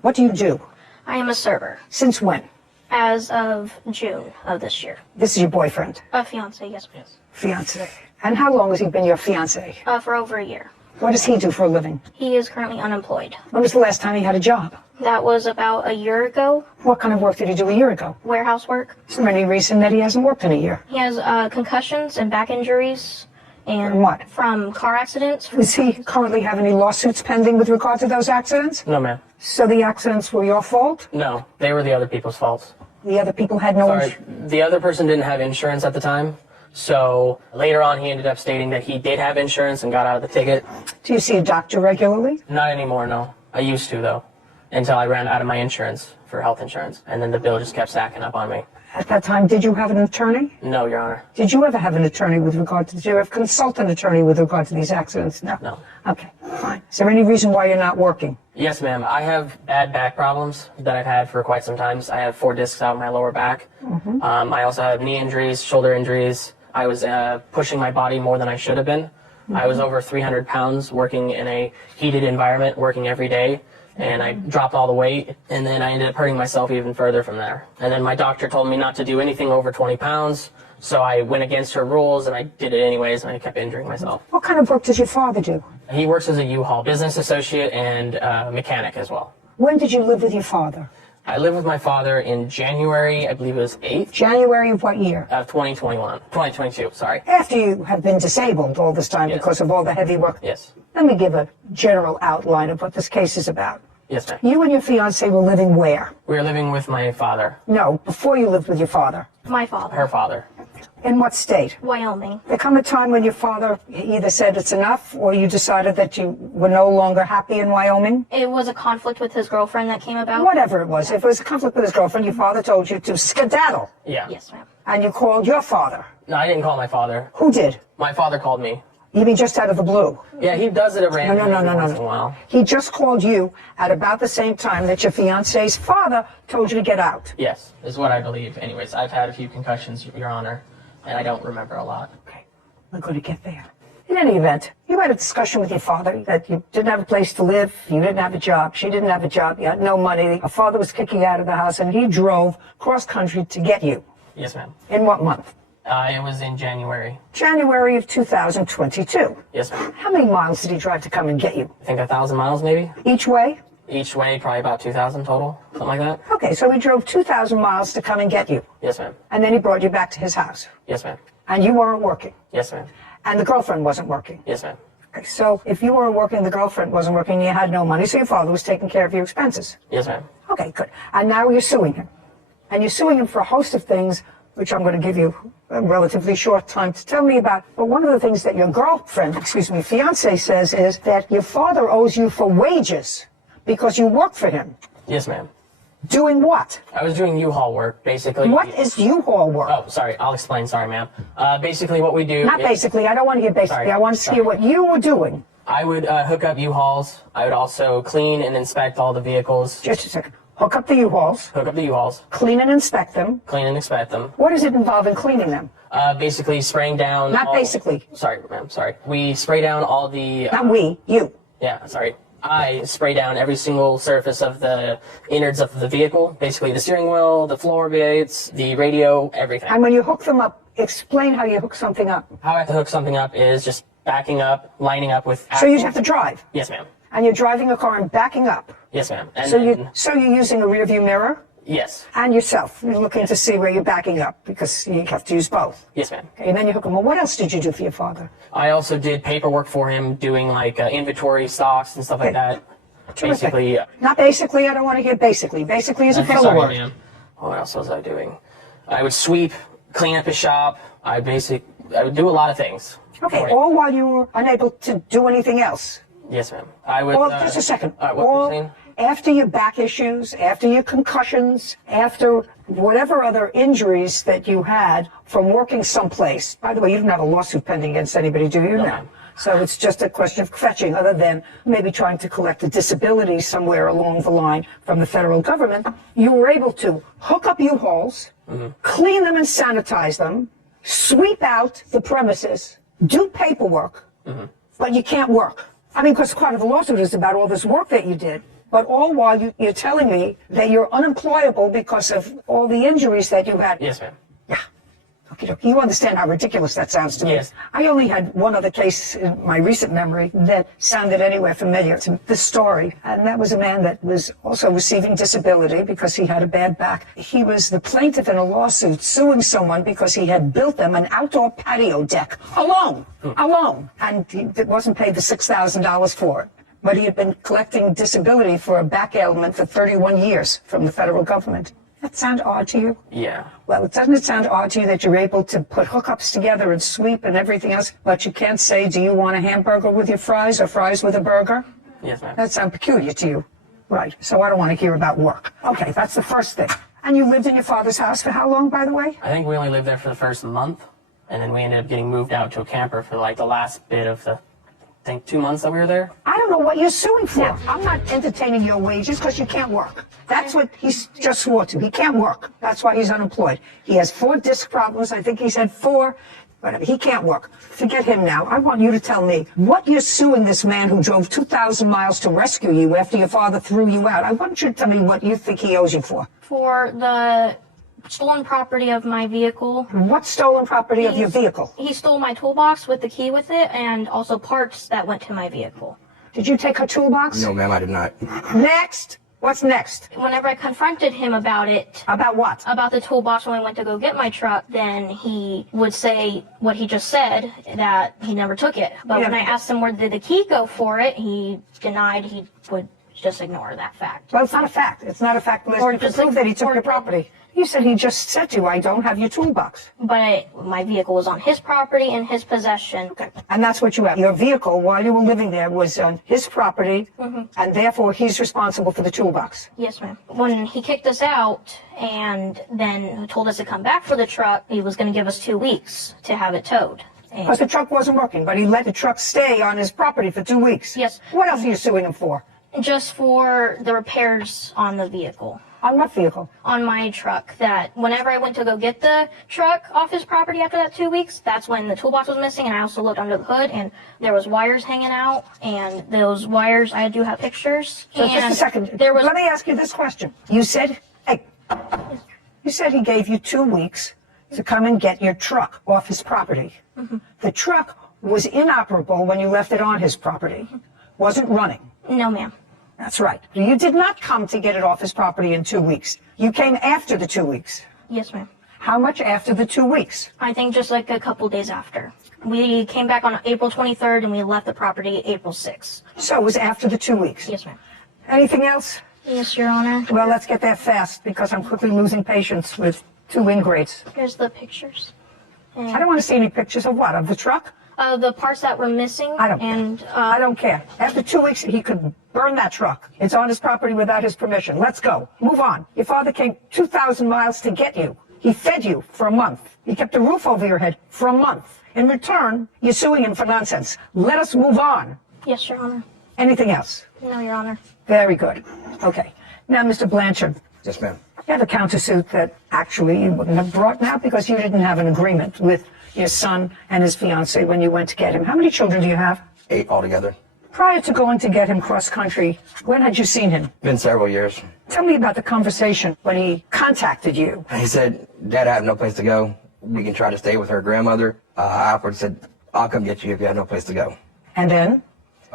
What do you do? I am a server. Since when? As of June of this year. This is your boyfriend? A fiance, yes. Fiance. And how long has he been your fiance? For over a year. What does he do for a living? He is currently unemployed. When was the last time he had a job? That was about a year ago. What kind of work did he do a year ago? Warehouse work. Is there any reason that he hasn't worked in a year? He has concussions and back injuries. And From what? From car accidents. Does he currently have any lawsuits pending with regard to those accidents? No, ma'am. So the accidents were your fault? No, they were the other people's faults. The other people had no Sorry, the other person didn't have insurance at the time. So later on, he ended up stating that he did have insurance and got out of the ticket. Do you see a doctor regularly? Not anymore, no. I used to, though, until I ran out of my insurance for health insurance. And then the bill just kept stacking up on me. At that time, did you have an attorney? No, Your Honor. Did you ever have an attorney with regard to, did you have a consultant attorney with regard to these accidents? No. No. Okay, fine. Is there any reason why you're not working? Yes, ma'am. I have bad back problems that I've had for quite some time. I have 4 discs out in my lower back. I also have knee injuries, shoulder injuries. I was pushing my body more than I should have been. I was over 300 pounds working in a heated environment, working every day. And I dropped all the weight, and then I ended up hurting myself even further from there. And then my doctor told me not to do anything over 20 pounds, so I went against her rules, and I did it anyways, and I kept injuring myself. What kind of work does your father do? He works as a U-Haul business associate and mechanic as well. When did you live with your father? I lived with my father in January, I believe it was 8th. January of what year? Of 2022, sorry. After you have been disabled all this time Yes. because of all the heavy work. Yes. Let me give a general outline of what this case is about. Yes, ma'am. You and your fiancé were living where? We were living with my father, No, before you lived with your father. My father. her father. In what state? Wyoming. There come a time when your father either said it's enough or you decided that you were no longer happy in Wyoming? It was a conflict with his girlfriend that came about. Whatever it was. If it was a conflict with his girlfriend, your father told you to skedaddle. Yeah. Yes, ma'am. And you called your father. No, I didn't call my father. Who did? My father called me. You mean just out of the blue? Yeah, he does it at random No. once in a while. He just called you at about the same time that your fiancé's father told you to get out. Yes, is what I believe. Anyways, I've had a few concussions, Your Honor, and I don't remember a lot. Okay, we're going to get there. In any event, you had a discussion with your father that you didn't have a place to live, you didn't have a job, she didn't have a job, you had no money. Her father was kicking you out of the house, and he drove cross-country to get you. Yes, ma'am. In what month? It was in January. January of 2022. Yes, ma'am. How many miles did he drive to come and get you? I think 1,000 miles maybe. Each way? Each way, probably about 2,000 total, something like that. Okay, so he drove 2,000 miles to come and get you. Yes, ma'am. And then he brought you back to his house. Yes, ma'am. And you weren't working. Yes, ma'am. And the girlfriend wasn't working. Yes, ma'am. Okay, so if you weren't working, the girlfriend wasn't working, you had no money, so your father was taking care of your expenses. Yes, ma'am. Okay, good. And now you're suing him. And you're suing him for a host of things, which I'm going to give you a relatively short time to tell me about. But one of the things that your girlfriend, fiance says is that your father owes you for wages because you work for him. Yes, ma'am. Doing what? I was doing U-Haul work, basically. What is U-Haul work? Oh, sorry. I'll explain. Sorry, ma'am. Basically, what we do... Not basically. I don't want to hear basically. Sorry. I want to hear what you were doing. I would hook up U-Hauls. I would also clean and inspect all the vehicles. Just a second. Hook up the U-Hauls. Hook up the U-Hauls. Clean and inspect them. Clean and inspect them. What does it involve in cleaning them? Basically spraying down... Not basically. Sorry, ma'am. Sorry. We spray down all the... Not we. You. Yeah, sorry. I spray down every single surface of the innards of the vehicle. Basically the steering wheel, the floor plates, the radio, everything. And when you hook them up, explain how you hook something up. How I have to hook something up is just backing up, lining up with... So you have to drive. Yes, ma'am. And you're driving a car and backing up. Yes, ma'am. And So then- you're using a rear view mirror? Yes. And yourself. You're looking to see where you're backing up because you have to use both. Yes, ma'am. Okay, and then you hook them. Well, what else did you do for your father? I also did paperwork for him, doing like inventory stocks and stuff like that. Terrific. Basically... Not basically. I don't want to hear basically. Basically is a filler Sorry, word. ma'am. What else was I doing? I would sweep, clean up his shop. I would do a lot of things. Okay, for him. all while you were unable to do anything else. Yes, ma'am. I would... Well, just a second. What were you saying? After your back issues, after your concussions, after whatever other injuries that you had from working someplace. By the way, you don't have a lawsuit pending against anybody, do you? No, No. ma'am. So it's just a question of fetching, other than maybe trying to collect a disability somewhere along the line from the federal government. You were able to hook up U-Hauls, clean them and sanitize them, sweep out the premises, do paperwork, but you can't work. I mean, because part of the lawsuit is about all this work that you did. But all while you're telling me that you're unemployable because of all the injuries that you had. Yes, ma'am. Yeah. Okay, you understand how ridiculous that sounds to me. Yes. I only had one other case in my recent memory that sounded anywhere familiar to this story, and that was a man that was also receiving disability because he had a bad back. He was the plaintiff in a lawsuit suing someone because he had built them an outdoor patio deck alone, and he wasn't paid the $6,000 for it. But he had been collecting disability for a back ailment for 31 years from the federal government. That sound odd to you? Yeah. Well, doesn't it sound odd to you that you're able to put hookups together and sweep and everything else, but you can't say, do you want a hamburger with your fries or fries with a burger? Yes, ma'am. That sounds peculiar to you. Right. So I don't want to hear about work. Okay, that's the first thing. And you lived in your father's house for how long, by the way? I think we only lived there for the first month, and then we ended up getting moved out to a camper for like the last bit of the, I think, 2 months that we were there. I don't know what you're suing for. I'm not entertaining your wages because you can't work. That's what he just swore to. He can't work. That's why he's unemployed. He has 4 disc problems. I think he said 4. Whatever. He can't work. Forget him now. I want you to tell me what you're suing this man who drove 2,000 miles to rescue you after your father threw you out. I want you to tell me what you think he owes you for. For the stolen property of my vehicle. What stolen property of your vehicle? He stole my toolbox with the key with it and also parts that went to my vehicle. Did you take her toolbox? No, ma'am, I did not. Next. What's next? Whenever I confronted him about it, About what? about the toolbox when we went to go get my truck, then he would say what he just said, that he never took it. But when I asked him where did the key go for it, he denied. He would just ignore that fact. Well, it's not a fact. It's not a fact unless you can prove that he took your property. You said he just said to you, I don't have your toolbox. But my vehicle was on his property in his possession. Okay. And that's what you have. Your vehicle, while you were living there, was on his property, and therefore he's responsible for the toolbox. Yes, ma'am. When he kicked us out and then told us to come back for the truck, he was going to give us 2 weeks to have it towed. Because the truck wasn't working, but he let the truck stay on his property for 2 weeks. Yes. What else are you suing him for? Just for the repairs on the vehicle. On what vehicle? On my truck, that whenever I went to go get the truck off his property after that 2 weeks, that's when the toolbox was missing, and I also looked under the hood and there was wires hanging out, and those wires, I do have pictures. So and just a second. Let me ask you this question. You said, you said he gave you 2 weeks to come and get your truck off his property. The truck was inoperable when you left it on his property. Wasn't running. No, ma'am. That's right. You did not come to get it off his property in 2 weeks. You came after the 2 weeks. Yes, ma'am. How much after the 2 weeks? I think just like a couple days after. We came back on April 23rd and we left the property April 6th. So it was after the 2 weeks. Yes, ma'am. Anything else? Yes, Your Honor. Well, let's get there fast because I'm quickly losing patience with 2 ingrates. Here's the pictures. And I don't want to see any pictures of what? Of the truck? the parts that were missing. I don't and care. I don't care. After 2 weeks, he could burn that truck. It's on his property without his permission. Let's go. Move on. Your father came 2,000 miles to get you. He fed you for a month. He kept a roof over your head for a month. In return, you're suing him for nonsense. Let us move on. Yes, Your Honor. Anything else? No, Your Honor. Very good. Okay. Now, Mr. Blanchard, Yes, ma'am. you have a countersuit that actually you wouldn't have brought now because you didn't have an agreement with your son and his fiancée when you went to get him. How many children do you have? 8 altogether. Prior to going to get him cross country, when had you seen him? Been several years. Tell me about the conversation when he contacted you. He said, Dad, I have no place to go. We can try to stay with her grandmother. I offered, said, I'll come get you if you have no place to go. And then?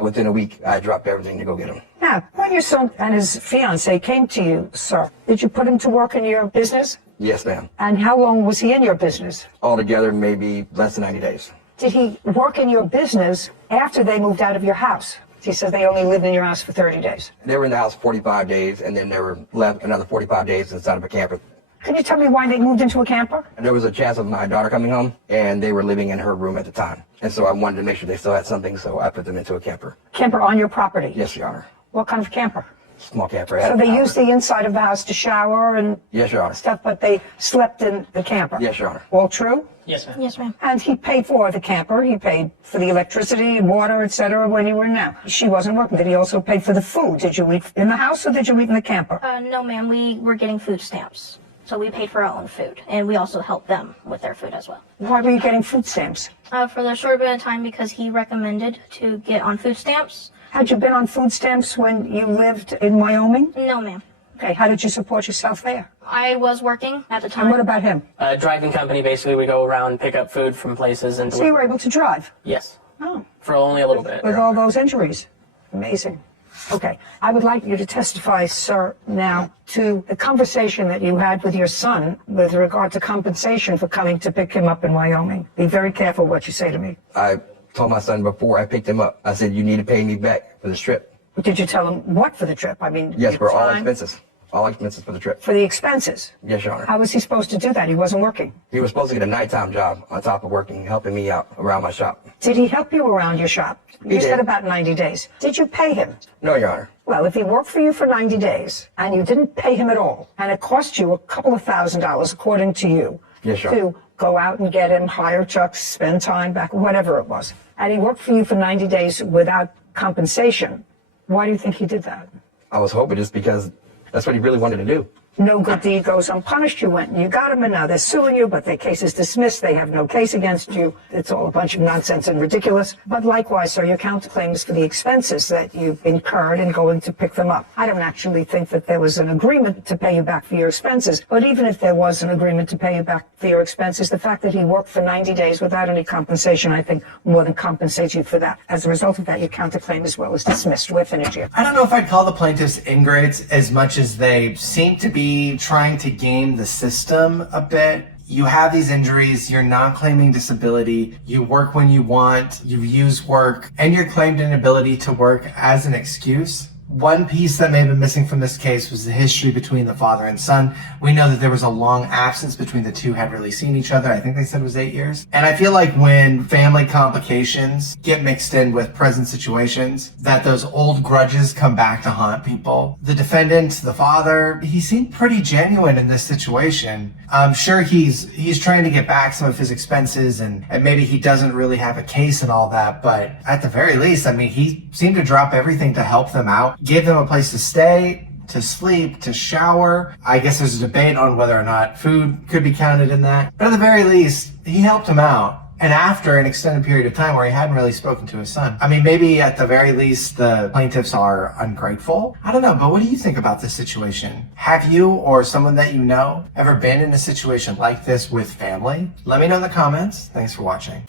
Within a week, I dropped everything to go get him. Now, when your son and his fiancée came to you, sir, did you put him to work in your business? Yes, ma'am. And how long was he in your business? Altogether, maybe less than 90 days. Did he work in your business after they moved out of your house? He says they only lived in your house for 30 days. They were in the house 45 days, and then they were left another 45 days inside of a camper. Can you tell me why they moved into a camper? And there was a chance of my daughter coming home, and they were living in her room at the time. And so I wanted to make sure they still had something, so I put them into a camper. Camper on your property? Yes, Your Honor. What kind of camper? Small camper. So they used the inside of the house to shower and Yes, Your Honor. stuff, but they slept in the camper? Yes, Your Honor. All true? Yes, ma'am. Yes, ma'am. And he paid for the camper. He paid for the electricity and water, etc. when you were now. She wasn't working. Did he also pay for the food? Did you eat in the house or did you eat in the camper? No, ma'am. We were getting food stamps. So we paid for our own food. And we also helped them with their food as well. Why were you getting food stamps? For the short bit of time because he recommended to get on food stamps. Had you been on food stamps when you lived in Wyoming? No, ma'am. Okay, how did you support yourself there? I was working at the time. And what about him? A driving company, basically, we go around and pick up food from places and So you were able to drive? Yes, Oh, for only a little bit. with all those injuries. Amazing. Okay, I would like you to testify, sir, now to the conversation that you had with your son with regard to compensation for coming to pick him up in Wyoming. Be very careful what you say to me. I told my son before I picked him up, I said, you need to pay me back for this trip. Did you tell him what for the trip? I mean, Yes, your for all time? expenses. All expenses for the trip. For the expenses. Yes, Your Honor. How was he supposed to do that? He wasn't working. He was supposed to get a nighttime job on top of working, helping me out around my shop. Did he help you around your shop? You He said did. about 90 days. Did you pay him? No, Your Honor. Well, if he worked for you for 90 days and you didn't pay him at all, and it cost you a couple of $1,000s, according to you, Yes, Your Honor. to go out and get him, hire trucks, spend time back, whatever it was, and he worked for you for 90 days without compensation, why do you think he did that? I was hoping just because that's what he really wanted to do. No good deed goes unpunished. You went and you got them, and now they're suing you, but their case is dismissed. They have no case against you. It's all a bunch of nonsense and ridiculous. But likewise, sir, your counterclaim is for the expenses that you've incurred in going to pick them up. I don't actually think that there was an agreement to pay you back for your expenses, but even if there was an agreement to pay you back for your expenses, the fact that he worked for 90 days without any compensation, I think, more than compensates you for that. As a result of that, your counterclaim as well is dismissed. We're finished here. I don't know if I'd call the plaintiffs ingrates as much as they seem to be trying to game the system a bit. You have these injuries, you're not claiming disability, you work when you want, you've used work, and you're claimed inability to work as an excuse. One piece that may have been missing from this case was the history between the father and son. We know that there was a long absence between the two, had really seen each other. I think they said it was 8 years. And I feel like when family complications get mixed in with present situations, that those old grudges come back to haunt people. The defendant, the father, he seemed pretty genuine in this situation. I'm sure he's trying to get back some of his expenses and maybe he doesn't really have a case and all that, but at the very least, I mean, he seemed to drop everything to help them out. Give them a place to stay, to sleep, to shower. I guess there's a debate on whether or not food could be counted in that. But at the very least, he helped him out. And after an extended period of time where he hadn't really spoken to his son. I mean, maybe at the very least, the plaintiffs are ungrateful. I don't know, but what do you think about this situation? Have you or someone that you know ever been in a situation like this with family? Let me know in the comments. Thanks for watching.